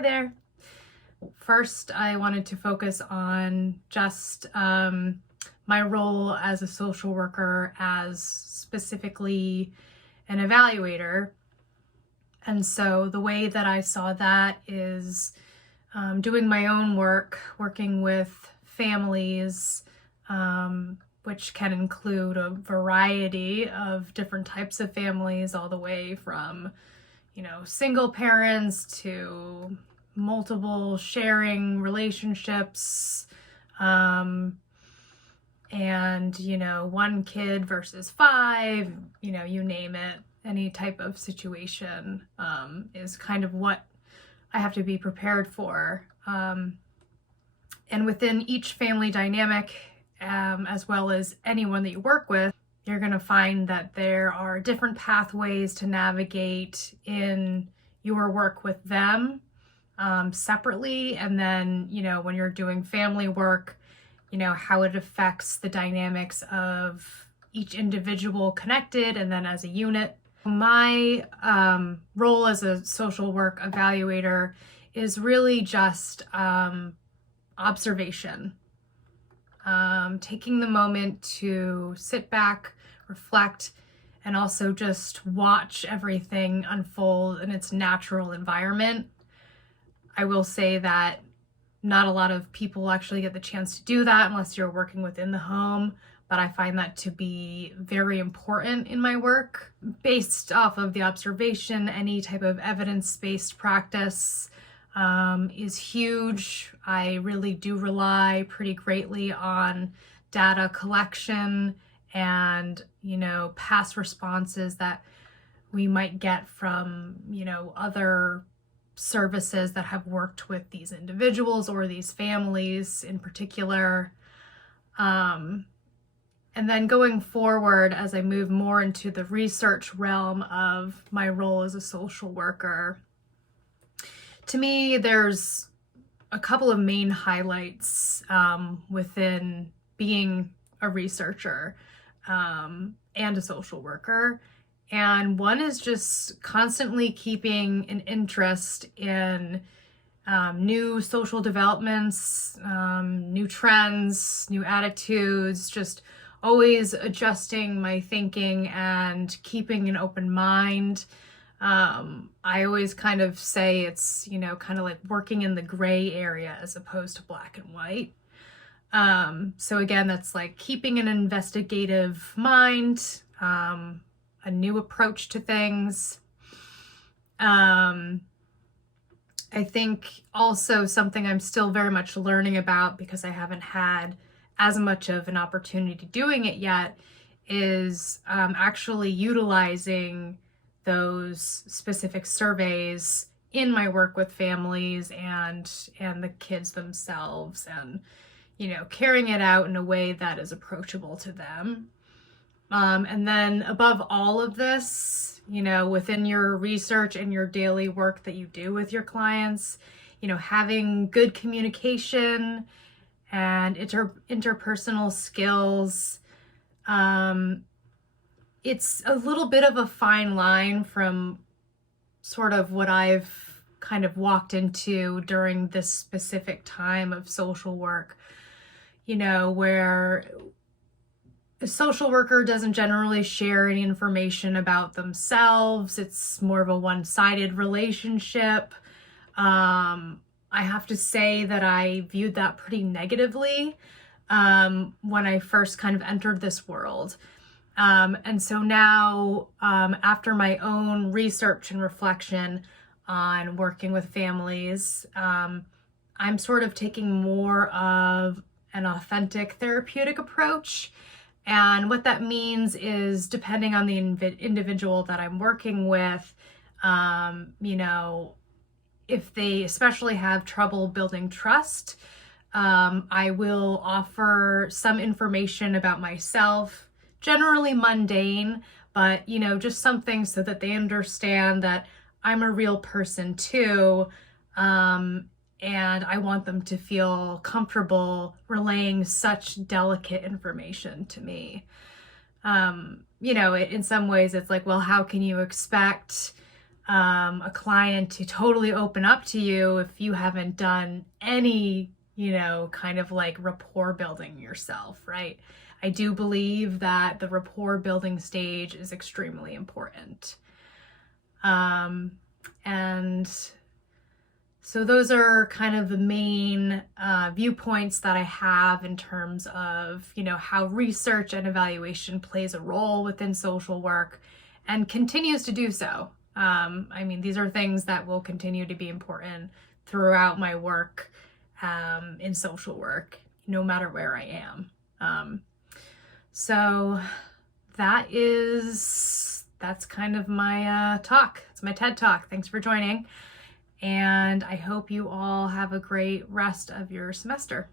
Hi there. First, I wanted to focus on just my role as a social worker, as specifically an evaluator. And so the way that I saw that is doing my own work, working with families, which can include a variety of different types of families, all the way from, single parents to multiple sharing relationships, and, one kid versus five, you name it. Any type of situation is kind of what I have to be prepared for. And within each family dynamic, as well as anyone that you work with, you're going to find that there are different pathways to navigate in your work with them separately. And then, when you're doing family work, how it affects the dynamics of each individual connected and then as a unit. My role as a social work evaluator is really just observation. Taking the moment to sit back, reflect, and also just watch everything unfold in its natural environment. I will say that not a lot of people actually get the chance to do that unless you're working within the home, but I find that to be very important in my work. Based off of the observation, any type of evidence-based practice is huge. I really do rely pretty greatly on data collection and, past responses that we might get from, other services that have worked with these individuals or these families in particular. And then going forward, as I move more into the research realm of my role as a social worker, to me, there's a couple of main highlights within being a researcher and a social worker. And one is just constantly keeping an interest in new social developments, new trends, new attitudes, just always adjusting my thinking and keeping an open mind. I always kind of say it's, kind of like working in the gray area as opposed to black and white. So again, that's like keeping an investigative mind, a new approach to things. I think also something I'm still very much learning about, because I haven't had as much of an opportunity doing it yet, is actually utilizing those specific surveys in my work with families and the kids themselves, and carrying it out in a way that is approachable to them. And then above all of this, within your research and your daily work that you do with your clients, having good communication and interpersonal skills. It's a little bit of a fine line from sort of what I've kind of walked into during this specific time of social work, where a social worker doesn't generally share any information about themselves. It's more of a one-sided relationship. I have to say that I viewed that pretty negatively when I first kind of entered this world. And so now, after my own research and reflection on working with families, I'm sort of taking more of an authentic therapeutic approach. And what that means is, depending on the individual that I'm working with, if they especially have trouble building trust, I will offer some information about myself, generally mundane, but, just something so that they understand that I'm a real person too. And I want them to feel comfortable relaying such delicate information to me. In some ways it's like, well, how can you expect a client to totally open up to you if you haven't done any, kind of like rapport building yourself, right? I do believe that the rapport building stage is extremely important. And so those are kind of the main viewpoints that I have in terms of, how research and evaluation plays a role within social work and continues to do so. These are things that will continue to be important throughout my work in social work, no matter where I am. So that's kind of my talk. It's my TED Talk. Thanks for joining. And I hope you all have a great rest of your semester.